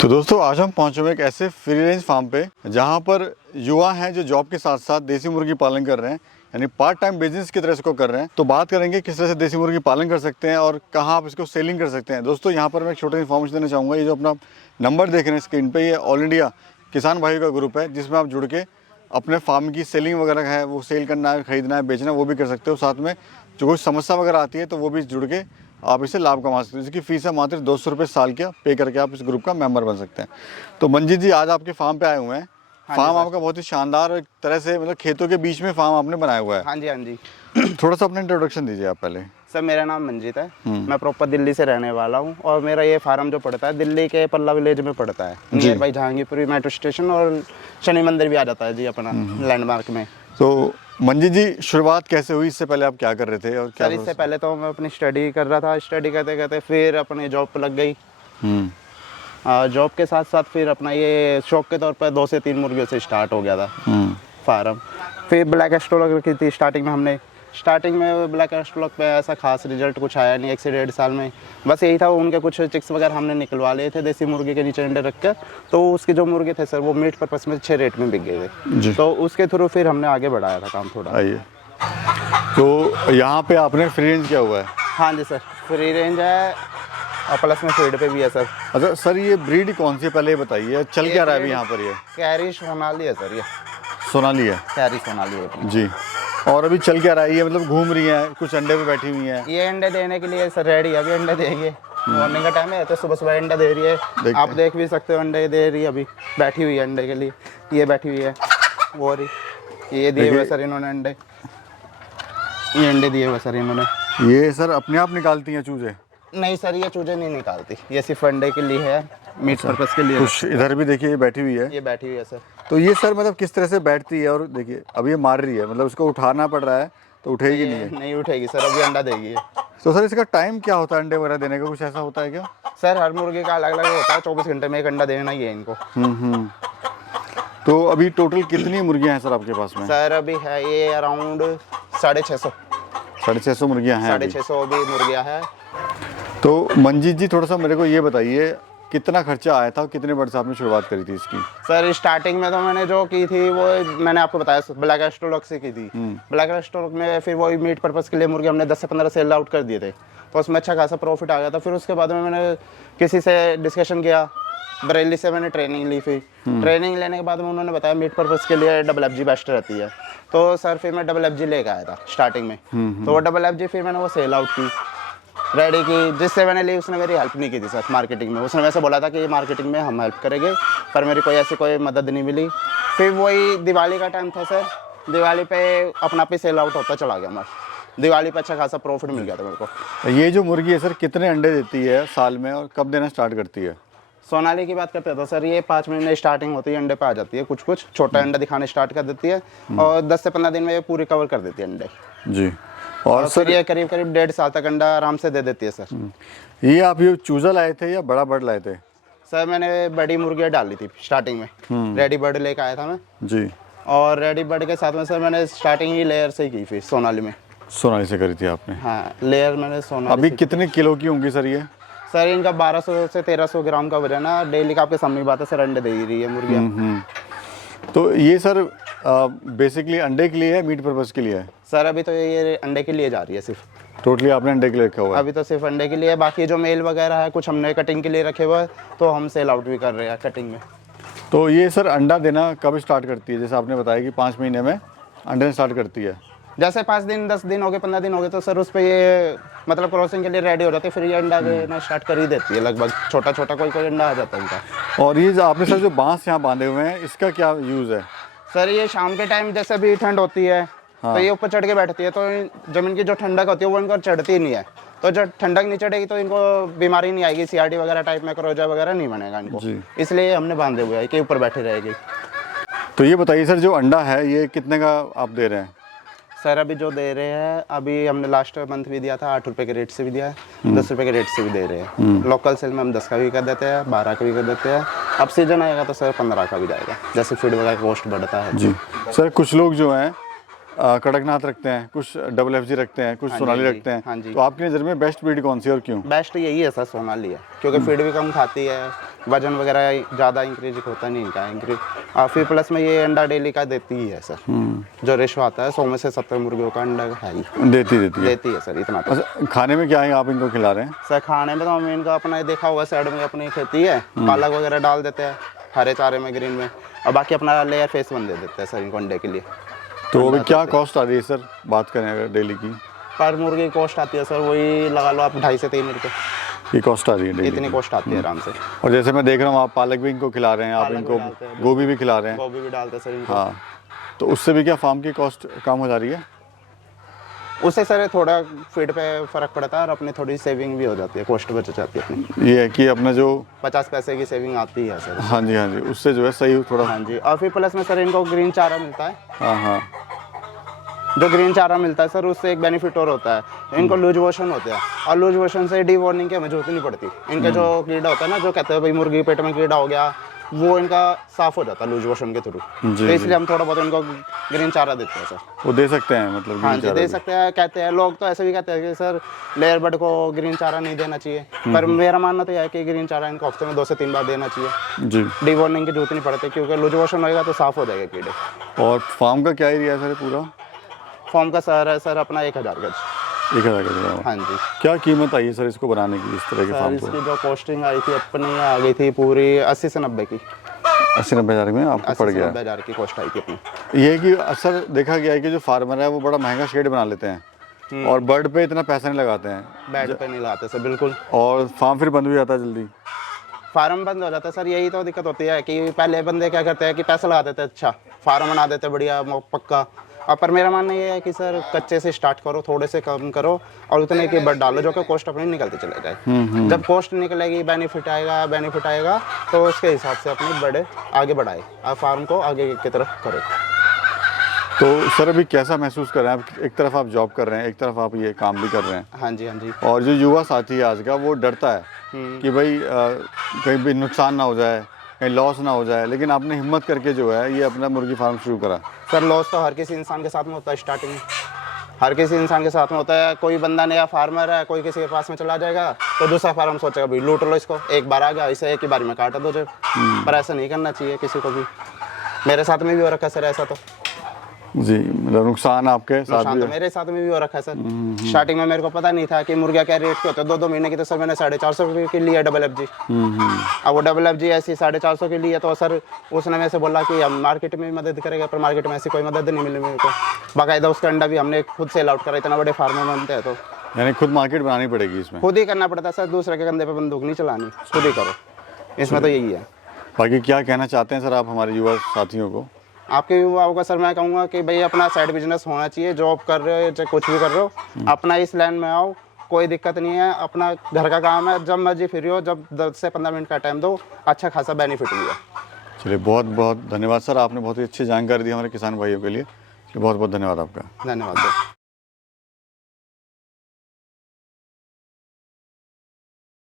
तो दोस्तों आज हम पहुंचे हुए एक ऐसे फ्री रेंज फार्म पे जहां पर युवा हैं जो जॉब के साथ साथ देसी मुर्गी पालन कर रहे हैं, यानी पार्ट टाइम बिजनेस की तरह इसको कर रहे हैं। तो बात करेंगे किस तरह से देसी मुर्गी पालन कर सकते हैं और कहां आप इसको सेलिंग कर सकते हैं। दोस्तों यहां पर मैं एक छोटा इन्फॉर्मेशन देना चाहूँगा। ये जो अपना नंबर देख रहे हैं स्क्रीन पे, ये ऑल इंडिया किसान भाइयों का ग्रुप है जिसमें आप जुड़ के अपने फार्म की सेलिंग वगैरह है, वो सेल करना है, खरीदना है, बेचना है, वो भी कर सकते हो। साथ में जो कोई समस्या वगैरह आती है तो वो भी जुड़ के आप इससे लाभ कमा सकते हो। इसकी फीस है मात्र 200 रुपये साल का, पे करके आप इस ग्रुप का मेंबर बन सकते हैं। तो मंजीत जी आज आपके फार्म पे आए हुए हैं। फार्म आपका बहुत ही शानदार और एक तरह से मतलब खेतों के बीच में फार्म आपने बनाया हुआ है। हाँ जी। थोड़ा सा अपना इंट्रोडक्शन दीजिए आप पहले। सर मेरा नाम मंजीत है। मैं प्रॉपर दिल्ली से रहने वाला हूँ और मेरा ये फार्म जो पड़ता है दिल्ली के पल्ला विलेज में पड़ता है, near by Jahangirpuri metro station और शनि मंदिर भी आ जाता है जी अपना लैंडमार्क में। तो मंजीत जी शुरुआत कैसे हुई, इससे पहले आप क्या कर रहे थे और क्या? सर इससे पहले तो मैं अपनी स्टडी कर रहा था, स्टडी करते करते फिर अपने जॉब पर लग गई। जॉब के साथ साथ फिर अपना ये शौक के तौर पर 2 से 3 मुर्गियों से स्टार्ट हो गया था फार्म। फिर ब्लैक एस्ट्रोलॉग की थी स्टार्टिंग में। हमने स्टार्टिंग में ब्लैक एस्ट्रोलॉग पे ऐसा खास रिजल्ट कुछ आया नहीं 1 से 1.5 साल में। बस यही था, उनके कुछ चिक्स वगैरह हमने निकलवा लिए थे देसी मुर्गी के नीचे अंडे रखकर। तो उसके जो मुर्गे थे सर वो मीट पर्पस में अच्छे रेट में बिक गए थे, तो उसके थ्रू फिर हमने आगे बढ़ाया था काम थोड़ा। आइए, तो यहाँ पे आपने फ्री रेंज किया हुआ है? हाँ जी सर, फ्री रेंज है और प्लस में फीड पे भी है सर। अच्छा सर, ये ब्रीड कौन सी है पहले ये बताइए, चल क्या रहा है अभी यहाँ पर? ये कैरी सोनाली है सर, ये सोनाली है। कैरी सोनाली है जी। और अभी चल क्या रहा है? ये मतलब घूम रही है, कुछ अंडे पे बैठी हुई है? ये अंडे देने के लिए सर रेडी है, अभी अंडे देगी। मॉर्निंग का टाइम है तो सुबह सुबह अंडा दे रही है। आप देख भी सकते हो अंडे दे रही है, अभी बैठी हुई है अंडे के लिए। ये बैठी हुई है वो रही, ये दिए हुए सर इन्होंने अंडे, ये अंडे दिए हुए सर इन्होंने। ये सर अपने आप निकालती हैं चूजे? नहीं सर, ये चूजे नहीं निकालती, ये सिर्फ अंडे के लिए है, मीट पर्पस के लिए। कुछ इधर भी देखिए, ये बैठी हुई है। ये बैठी हुई है सर। तो ये सर मतलब किस तरह से बैठती है? और देखिए अब ये मार रही है, मतलब उसको उठाना पड़ रहा है तो उठेगी नहीं उठेगी सर, अभी अंडा देगी। तो सर इसका टाइम क्या होता है अंडे वगैरह देने का, कुछ ऐसा होता है क्या? सर हर मुर्गे का अलग अलग होता है, 24 घंटे में एक अंडा देना ही है इनको। तो अभी टोटल कितनी मुर्गियां हैं सर आपके पास में? सर अभी है ये अराउंड 650। 650 मुर्गियां हैं? 650 भी मुर्गियां है। तो मंजीत जी थोड़ा सा मेरे को ये बताइए, कितना खर्चा आया था और कितने बड़े से आपने शुरुआत करी थी इसकी? सर स्टार्टिंग में तो मैंने जो की थी वो मैंने आपको बताया ब्लैक एस्ट्रोलॉग से की थी। ब्लैक एस्ट्रोलॉग में फिर वही मीट पर्पस के लिए मुर्गे हमने 10 से 15 सेल आउट कर दिए थे, तो उसमें अच्छा खासा प्रॉफिट आ गया था। फिर उसके बाद में मैंने किसी से डिस्कशन किया, बरेली से मैंने ट्रेनिंग ली। फिर ट्रेनिंग लेने के बाद में उन्होंने बताया मीट पर्पस के लिए FFG बेस्ट रहती है। तो सर फिर मैं FFG लेकर आया था स्टार्टिंग में। तो वो FFG फिर मैंने वो सेल आउट की, रेडी की। जिससे मैंने ली उसने मेरी हेल्प नहीं की थी सर मार्केटिंग में। उसने वैसे बोला था कि ये मार्केटिंग में हम हेल्प करेंगे, पर मेरी कोई ऐसी कोई मदद नहीं मिली। फिर वही दिवाली का टाइम था सर, दिवाली पे अपना पे सेल आउट होता चला गया हमारा। दिवाली पे अच्छा खासा प्रॉफिट मिल गया था मेरे को। ये जो मुर्गी है सर कितने अंडे देती है साल में और कब देना स्टार्ट करती है? सोनाली की बात करते हैं तो सर ये 5 महीने स्टार्टिंग होती है, अंडे पे आ जाती है। कुछ कुछ छोटा अंडा दिखाने स्टार्ट कर देती है और 10 से 15 दिन में ये पूरी कवर कर देती है अंडे जी। और सर ये करीब 1.5 साल तक अंडा आराम से दे देती है सर। ये आप ये चूजा लाए थे या बड़ा बर्ड लाए थे? सर मैंने बड़ी मुर्गियाँ डाली थी स्टार्टिंग में, रेडी बर्ड लेकर आया था मैं जी। और रेडी बर्ड के साथ में सर मैंने स्टार्टिंग ही लेयर से ही की फिर सोनाली में। सोनाली से करी थी आपने? हाँ लेयर मैंने सोनाली। अभी कितने किलो की होंगी सर ये? सर इनका 1200 से 1300 ग्राम का वजन है। डेली का आपके सामने बात है सर, अंडे दे ही रही है मुर्गियाँ। तो ये सर बेसिकली अंडे के लिए है, मीट पर्पस के लिए है? सर अभी तो ये अंडे के लिए जा रही है सिर्फ। टोटली आपने अंडे के लिए रखा हुआ है? अभी तो सिर्फ अंडे के लिए है, बाकी जो मेल वगैरह है कुछ हमने कटिंग के लिए रखे हुए हैं, तो हम सेल आउट भी कर रहे हैं कटिंग में। तो ये सर अंडा देना कब स्टार्ट करती है? जैसे आपने बताया कि 5 महीने में अंडे स्टार्ट करती है। जैसे 5 दिन 10 दिन हो गए 15 दिन हो गए तो सर उस पर ये मतलब क्रॉसिंग के लिए रेडी हो जाती है, फिर ये अंडा देना स्टार्ट कर ही देती है लगभग। छोटा छोटा कोई कोई अंडा आ जाता है इनका। और ये जो आपने सर जो बांस यहाँ बांधे हुए हैं इसका क्या यूज़ है? सर ये शाम के टाइम जैसे भी ठंड होती है तो ये ऊपर चढ़ के बैठती है, तो जमीन की जो ठंडक होती है वो इनको चढ़ती नहीं है। तो जब ठंडक नहीं चढ़ेगी तो इनको बीमारी नहीं आएगी, CRD वगैरह टाइप में क्रोजा वगैरह नहीं बनेगा इनको, इसलिए हमने बांधे हुए है कि ऊपर बैठी रहेगी। तो ये बताइए सर जो अंडा है ये कितने का आप दे रहे हैं? सर अभी जो दे रहे हैं, अभी हमने लास्ट मंथ भी दिया था 8 रुपये के रेट से भी दिया है, 10 रुपये के रेट से भी दे रहे हैं। लोकल सेल में हम 10 का भी कर देते हैं, 12 का भी कर देते हैं। अब सीजन आएगा तो सर 15 का भी जाएगा, जैसे फीड वगैरह कॉस्ट बढ़ता है। जी सर, कुछ लोग जो हैं कड़कनाथ रखते हैं, कुछ FFG रखते हैं, कुछ सोनाली रखते हैं। हाँ जी। तो आपकी नज़र में बेस्ट ब्रीड कौन सी है और क्यों? बेस्ट यही है सर, सोनाली है, क्योंकि फीड भी कम खाती है, वजन वगैरह ज़्यादा इंक्रीज होता नहीं इनका इंक्रीज। और फिर प्लस में ये अंडा डेली का देती ही है सर, जो रेशो आता है 100 में से 70 मुर्गियों का अंडा है ही देती है सर इतना। तो अच्छा, खाने में क्या है आप इनको खिला रहे हैं? सर खाने में तो हम इनका अपना देखा हुआ साइड में अपनी खेती है, पालक वगैरह डाल देते हैं हरे चारे में, ग्रीन में, और बाकी अपना लेयर फेस बन दे देते हैं सर इनको अंडे के लिए। तो अभी क्या कॉस्ट आ रही है सर, बात करें अगर डेली की? पर मुर्गी कॉस्ट आती है सर वही लगा लो आप 2.5 से 3 रुपये, ये कॉस्ट आ रही है डेली? इतनी कॉस्ट आती है आराम से। और जैसे मैं देख रहा हूँ आप पालक भी इनको खिला रहे हैं, आप पालक इनको भी डालते हैं, गोभी भी खिला रहे हैं। गोभी भी डालते हैं सर इनको। हाँ, तो उससे भी क्या फार्म की कॉस्ट कम हो जा रही है? उससे सर थोड़ा फीड पे फ़र्क पड़ता है और अपनी थोड़ी सेविंग भी हो जाती है, कॉस्ट बच जाती है अपनी। ये है कि अपना जो 50 पैसे की सेविंग आती है सर। हाँ जी, उससे जो है सही थोड़ा। हाँ जी, और फिर प्लस में सर इनको ग्रीन चारा मिलता है। हाँ, जो ग्रीन चारा मिलता है सर उससे एक बेनिफिट और होता है, इनको लूज मोशन होते हैं और लूज मोशन से डी वार्निंग की हमें जरूरत नहीं पड़ती। इनके जो कीड़ा होता है ना, जो कहते हैं भाई मुर्गी पेट में कीड़ा हो गया, वो इनका साफ हो जाता है लूज मोशन के थ्रू। तो इसलिए हम थोड़ा बहुत इनको ग्रीन चारा देते हैं सर। वो दे सकते हैं मतलब? हाँ जी, दे सकते हैं। कहते हैं लोग तो ऐसे भी कहते हैं कि सर लेयर बर्ड को ग्रीन चारा नहीं देना चाहिए, पर मेरा मानना तो यह है कि ग्रीन चारा इनको हफ्ते में 2 से 3 बार देना चाहिए जी। डी वार्निंग की जरूरत नहीं पड़ती, क्योंकि लूज मोशन होएगा तो साफ हो जाएगा कीड़े। और फार्म का क्या एरिया है सर पूरा? फॉर्म का सर है सर अपना 1000 गज। 1000 गज? हाँ जी। क्या कीमत आई है सर इसको बनाने की, इस तरह के सर फार्म को? इसकी जो कॉस्टिंग आई थी अपनी आ गई थी पूरी 80 से 90 की। 80-90 हज़ार में आपको पड़ गया? 90 हज़ार की कॉस्ट आई थी अपनी। ये है कि अक्सर देखा गया है कि जो फार्मर है वो बड़ा महंगा शेड बना लेते हैं और बर्ड पे इतना पैसा नहीं लगाते हैं, बेड पे नहीं लाते सर बिल्कुल, और फार्म फिर बंद भी जाता है जल्दी। फार्म बंद हो जाता है सर, यही तो दिक्कत होती है कि पहले बंदे क्या करते हैं कि पैसा लगा देते हैं, अच्छा फार्म बना देते हैं बढ़िया पक्का। और पर मेरा मानना ये है कि सर कच्चे से स्टार्ट करो, थोड़े से कम करो और उतने के बर्ड डालो जो कि कॉस्ट अपनी निकलती चले जाए। जब कॉस्ट निकलेगी बेनिफिट आएगा तो उसके हिसाब से अपने बड़े आगे बढ़ाए और फार्म को आगे की तरफ करो। तो सर अभी कैसा महसूस कर रहे हैं आप? एक तरफ आप जॉब कर रहे हैं, एक तरफ आप ये काम भी कर रहे हैं। हाँ जी, हाँ जी। और जो युवा साथी है आज का, वो डरता है कि भाई कहीं भी नुकसान ना हो जाए, कहीं लॉस ना हो जाए, लेकिन आपने हिम्मत करके जो है ये अपना मुर्गी फार्म शुरू करा। सर लॉस तो हर किसी इंसान के साथ में होता है, स्टार्टिंग में हर किसी इंसान के साथ में होता है। कोई बंदा नया फार्मर है, कोई किसी के पास में चला जाएगा तो दूसरा फार्म सोचेगा भाई लूट लो इसको, एक बार आ गया इसे एक ही बार में काटा दो जब। पर ऐसा नहीं करना चाहिए किसी को भी। मेरे साथ में भी हो रखा है सर ऐसा तो जी, मतलब नुकसान आपके साथ भी तो मेरे साथ में भी हो रखा है सर। स्टार्टिंग में मेरे को पता नहीं था कि मुर्गियाँ क्या रेट के होते हैं। 2-2 महीने की तो सर मैंने 450 रुपये की ली है डबल FG। अब वो डबल FG ऐसी 450 की ली है तो सर उसने मेरे से बोला कि हम मार्केट में मदद करेगा, पर मार्केट में ऐसी कोई मदद नहीं मिली मेरे को। बाकायदा उसका अंडा भी हमने खुद सेल आउट करा, इतना बड़े फार्मर बनते हैं तो यानी खुद मार्केट बनानी पड़ेगी इसमें? खुद ही करना पड़ता है सर, दूसरे के कंधे पे बंदूक नहीं चलानी, खुद ही करो इसमें तो यही है। बाकी क्या कहना चाहते हैं सर आप हमारे युवा साथियों को? आपके युवाओं का सर मैं कहूँगा कि भाई अपना साइड बिजनेस होना चाहिए। जॉब कर रहे हो चाहे कुछ भी कर रहे हो, अपना इस लाइन में आओ, कोई दिक्कत नहीं है। अपना घर का काम है, जब मर्जी फ्री हो, जब 10 से 15 मिनट का टाइम दो, अच्छा खासा बेनिफिट भी है। चलिए, बहुत बहुत धन्यवाद सर, आपने बहुत ही अच्छी जानकारी दी हमारे किसान भाइयों के लिए। बहुत बहुत धन्यवाद आपका। धन्यवाद सर।